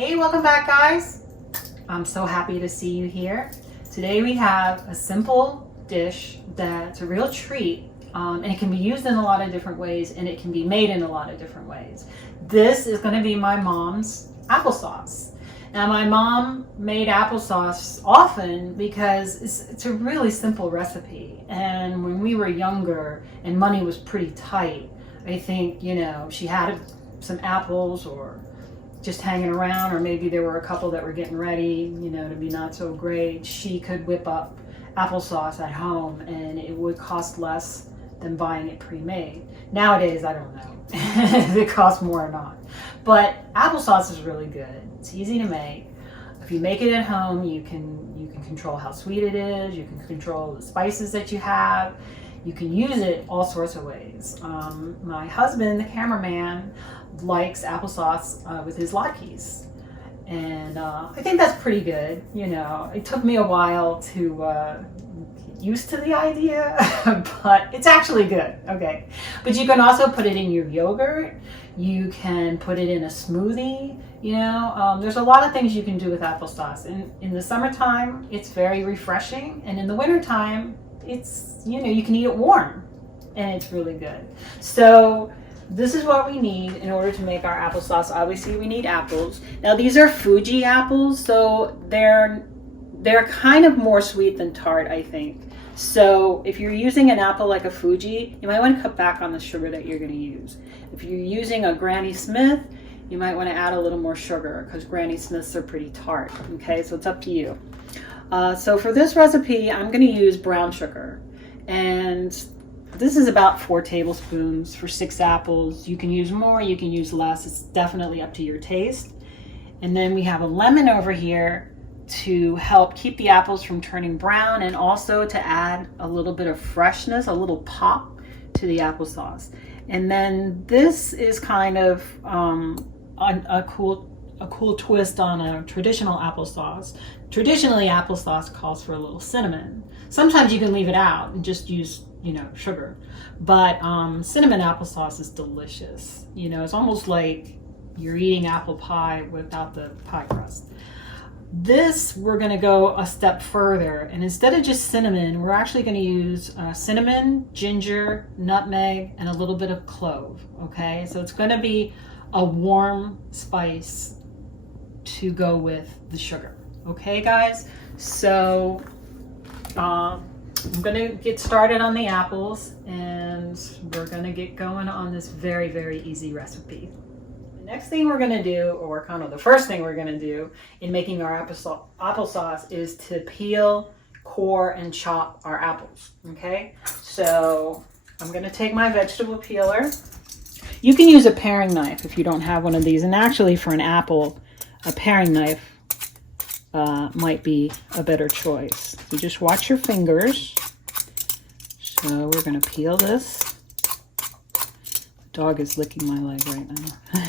Hey, welcome back, guys. I'm so happy to see you here. Today we have a simple dish that's a real treat, and it can be used in a lot of different ways, and it can be made in a lot of different ways. This is going to be my mom's applesauce. Now, my mom made applesauce often because it's a really simple recipe, and when we were younger and money was pretty tight, I think, she had some apples or just hanging around, or maybe there were a couple that were getting ready, to be not so great. She could whip up applesauce at home and it would cost less than buying it pre-made. Nowadays, I don't know if it costs more or not. But applesauce is really good. It's easy to make. If you make it at home, you can control how sweet it is. You can control the spices that you have. You can use it all sorts of ways. My husband, the cameraman, likes applesauce with his latkes, and I think that's pretty good. It took me a while to get used to the idea, but it's actually good. Okay, but you can also put it in your yogurt. You can put it in a smoothie. There's a lot of things you can do with applesauce. In the summertime, it's very refreshing, and in the wintertime, it's you can eat it warm, and it's really good. So this is what we need in order to make our applesauce. Obviously, we need apples. Now, these are Fuji apples, so they're kind of more sweet than tart, I think. So if you're using an apple like a Fuji, you might want to cut back on the sugar that you're going to use. If you're using a Granny Smith, you might want to add a little more sugar because Granny Smiths are pretty tart. Okay, so it's up to you. So for this recipe, I'm going to use brown sugar, and this is about 4 tablespoons for 6 apples. You can use more, you can use less. It's definitely up to your taste. And then we have a lemon over here to help keep the apples from turning brown, and also to add a little bit of freshness, a little pop to the applesauce. And then this is kind of a cool twist on a traditional applesauce. Traditionally, applesauce calls for a little cinnamon. Sometimes you can leave it out and just use sugar, but cinnamon applesauce is delicious. It's almost like you're eating apple pie without the pie crust. This, we're going to go a step further, and instead of just cinnamon, we're actually going to use cinnamon, ginger, nutmeg, and a little bit of clove. Okay, so it's going to be a warm spice to go with the sugar. Okay, guys, so I'm gonna get started on the apples, and we're gonna get going on this very, very easy recipe. The next thing we're gonna do, or kind of the first thing we're gonna do in making our applesauce, is to peel, core, and chop our apples. Okay, so I'm gonna take my vegetable peeler. You can use a paring knife if you don't have one of these, and actually for an apple, a paring knife might be a better choice. So just watch your fingers. So we're going to peel this. The dog is licking my leg right now.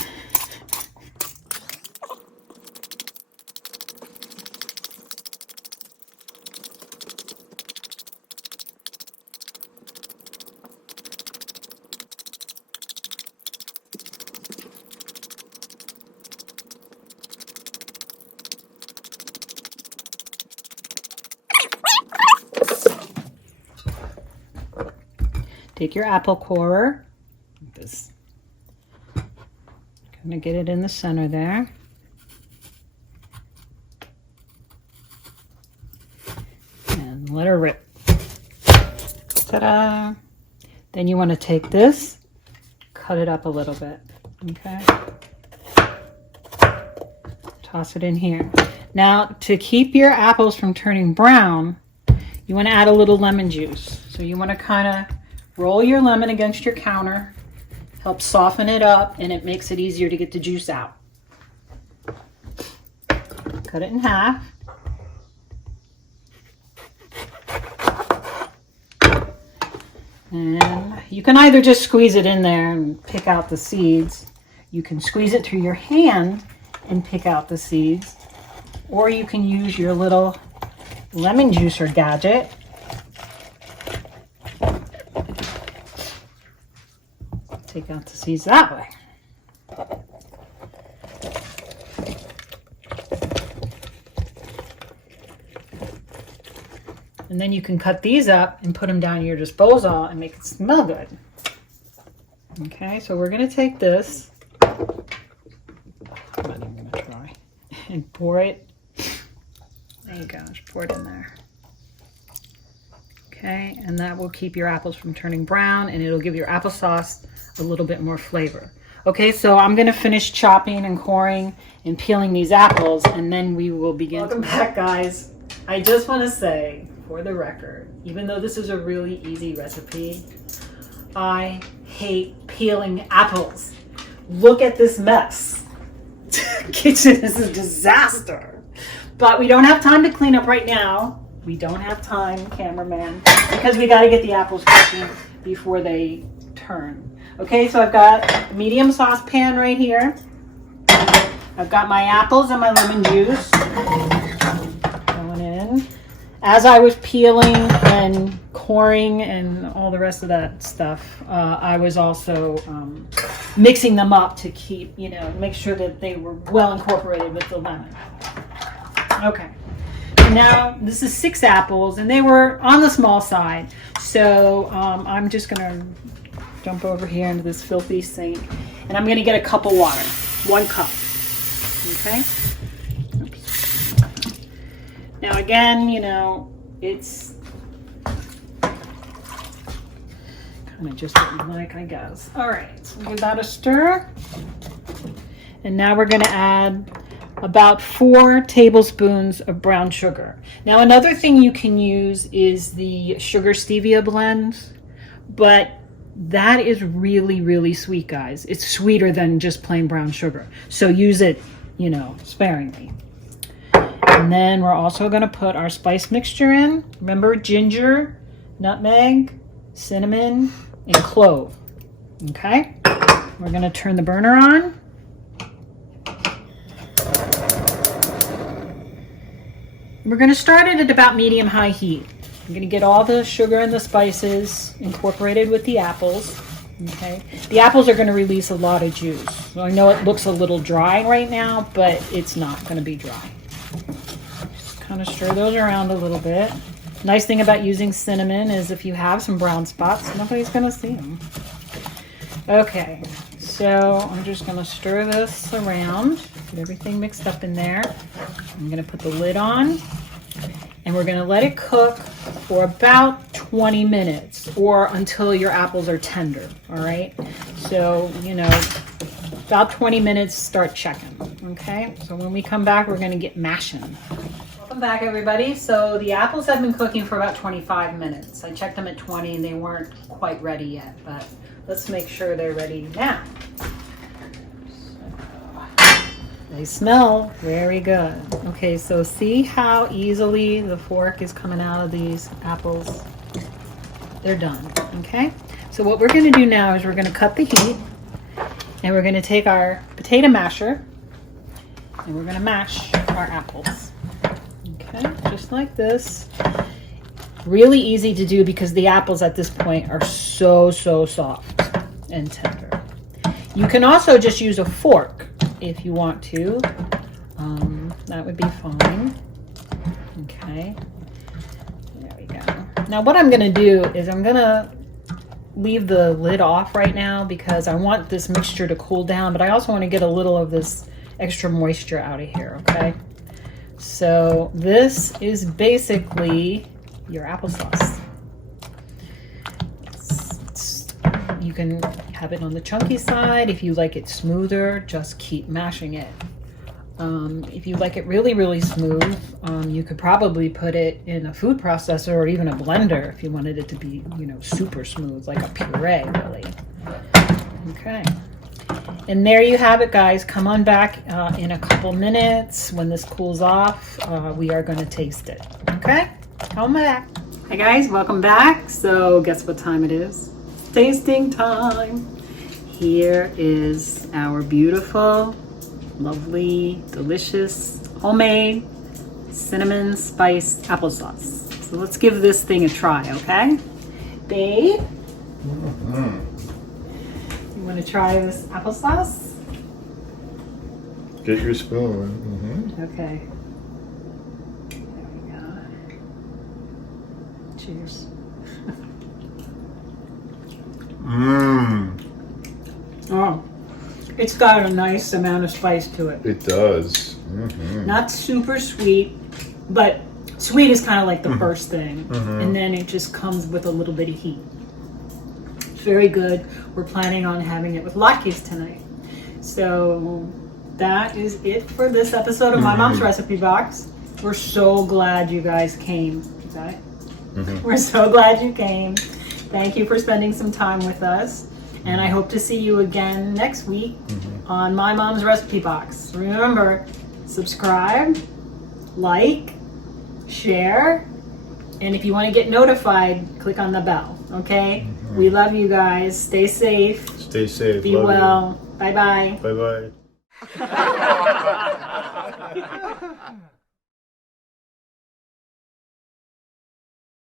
Take your apple corer, like this. Gonna get it in the center there. And let her rip. Ta-da! Then you want to take this, cut it up a little bit, okay? Toss it in here. Now, to keep your apples from turning brown, you want to add a little lemon juice. So you want to kind of roll your lemon against your counter, help soften it up, and it makes it easier to get the juice out. Cut it in half. And you can either just squeeze it in there and pick out the seeds. You can squeeze it through your hand and pick out the seeds. Or you can use your little lemon juicer gadget. Take out the seeds that way. And then you can cut these up and put them down your disposal and make it smell good. Okay, so we're going to take this. I'm not even going to try. And pour it. There you go. Just pour it in there. Okay, and that will keep your apples from turning brown, and it'll give your applesauce a little bit more flavor. Okay, so I'm going to finish chopping and coring and peeling these apples, and then we will begin. Welcome back, guys. I just want to say, for the record, even though this is a really easy recipe, I hate peeling apples. Look at this mess. Kitchen is a disaster. But we don't have time to clean up right now. We don't have time, cameraman, because we got to get the apples cooking before they turn. Okay, so I've got a medium saucepan right here. I've got my apples and my lemon juice going in. As I was peeling and coring and all the rest of that stuff, I was also mixing them up to keep, make sure that they were well incorporated with the lemon. Okay. Now, this is 6 apples, and they were on the small side. So I'm just going to jump over here into this filthy sink, and I'm going to get a cup of water. 1 cup. Okay? Oops. Now, again, it's kind of just what you like, I guess. All right, so give that a stir. And now we're going to add about 4 tablespoons of brown sugar. Now, another thing you can use is the sugar stevia blend, but that is really, really sweet, guys. It's sweeter than just plain brown sugar. So use it, sparingly. And then we're also going to put our spice mixture in. Remember, ginger, nutmeg, cinnamon, and clove. Okay? We're going to turn the burner on. We're going to start it at about medium-high heat. I'm going to get all the sugar and the spices incorporated with the apples. Okay, the apples are going to release a lot of juice. So I know it looks a little dry right now, but it's not going to be dry. Just kind of stir those around a little bit. Nice thing about using cinnamon is if you have some brown spots, nobody's going to see them. Okay, so I'm just going to stir this around, get everything mixed up in there. I'm going to put the lid on, and we're going to let it cook for about 20 minutes or until your apples are tender, all right? So, about 20 minutes, start checking, okay? So when we come back, we're going to get mashing. Welcome back, everybody. So the apples have been cooking for about 25 minutes. I checked them at 20 and they weren't quite ready yet, but let's make sure they're ready now. They smell very good. Okay, so see how easily the fork is coming out of these apples? They're done, okay? So what we're gonna do now is we're gonna cut the heat, and we're gonna take our potato masher, and we're gonna mash our apples. Okay, just like this. Really easy to do because the apples at this point are so soft and tender. You can also just use a fork if you want to. That would be fine. Okay, there we go. Now what I'm going to do is I'm going to leave the lid off right now because I want this mixture to cool down, but I also want to get a little of this extra moisture out of here, okay? So this is basically your applesauce. You can have it on the chunky side. If you like it smoother, just keep mashing it. If you like it really smooth, you could probably put it in a food processor or even a blender if you wanted it to be, super smooth, like a puree, really. Okay. And there you have it, guys. Come on back in a couple minutes. When this cools off, we are going to taste it. Okay? Come back. Hi, guys. Welcome back. So guess what time it is? Tasting time. Here is our beautiful, lovely, delicious, homemade cinnamon spice applesauce. So let's give this thing a try, okay? Babe? You want to try this applesauce? Get your spoon. Okay. There we go. Cheers. Mmm. Oh, it's got a nice amount of spice to it. It does. Mm-hmm. Not super sweet, but sweet is kind of like the first thing. And then it just comes with a little bit of heat. It's very good. We're planning on having it with latkes tonight. So that is it for this episode of My Mom's Recipe Box. We're so glad you guys came. Is that it? We're so glad you came. Thank you for spending some time with us. And I hope to see you again next week on My Mom's Recipe Box. Remember, subscribe, like, share, and if you want to get notified, click on the bell, okay? We love you guys. Stay safe. Stay safe. Be Love well. Bye-bye. You. Bye-bye.